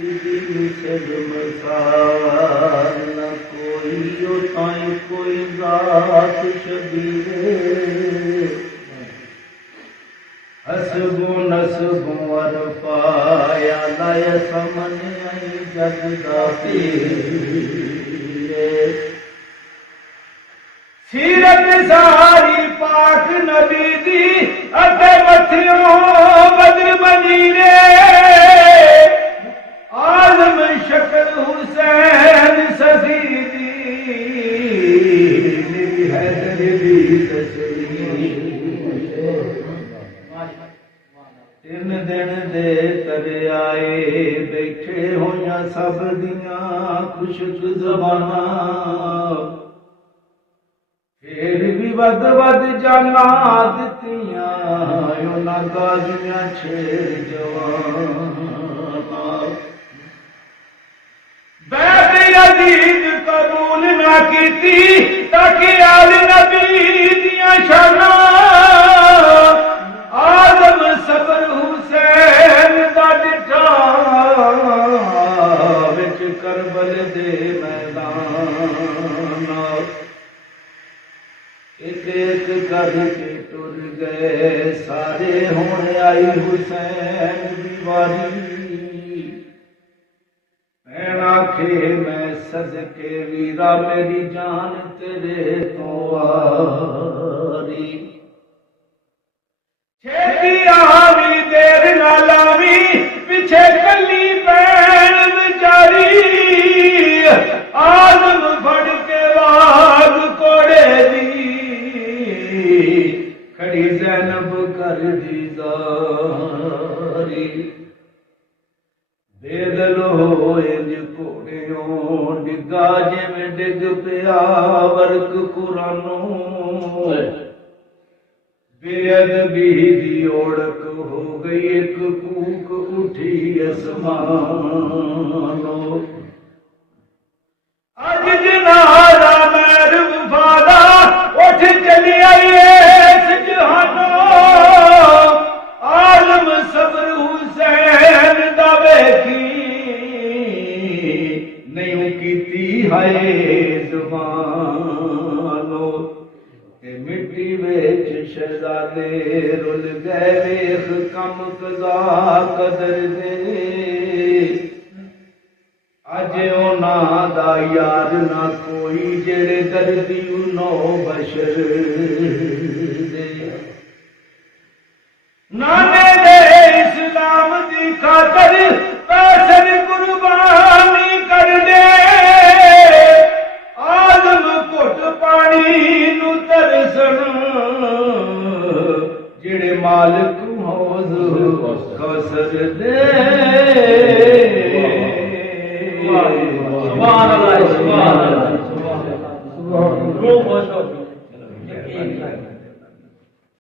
मिसल मसाल न कोई उताई कोई जात शबीरे हसबो नसबो अरफाया लय समन आई जग दा पीरे सीरत सारी पाक नबी दी अते मथियों बद्र मनीरे आलम शक्ल हुसैन सजीदी मेरी हैदर दी तस्वीर तीन दिन दे तरे आए बैठे होया सब दियां खुशक ज़बाना फिर भी वद वद जाना दित्तियां उन्हां गाजियां छेड़ जवाना बैद अजीज कबूल ना कीती ताकि आल नबी दियां शाना आदम सबर हुसैन दा डिठा विच करबल दे मैदान एक एक करके टुर गए सारे होने आई हुसैन दी वारी भैन आखे मैं सदके वीरा मेरी जान तेरे तो आरी छेती आवी देर ना लावी पिछे कली भैन बेचारी आदम फड़ के वाग कोड़े दी खड़ी ज़ैनब कर दी जारी बेदल हो इंज घोड़ियों डिगा जिवें डिग पिया वर्क कुरानों बेअदबी दी ओढ़क हो गई एक कूक उठी आसमानों अज जनाजा मैर वफादा उठ चली आई इस जहानों आलम सबर हुसैन दा वेखी नहीं कीती हाय जुबानों ते मिट्टी विच शहजादे रुल गए वेख कम कज़ा कदर दे अज उन्हां दा यार ना कोई जेड़े दर्दी उनो बशर दे नाने दे इस्लाम दी खातर पैसे कुर्बानी कर दे आदम घुट पानी नू तरसन जेड़े मालिक हौज कसर दे सुभान अल्लाह सुभान अल्लाह सुभान अल्लाह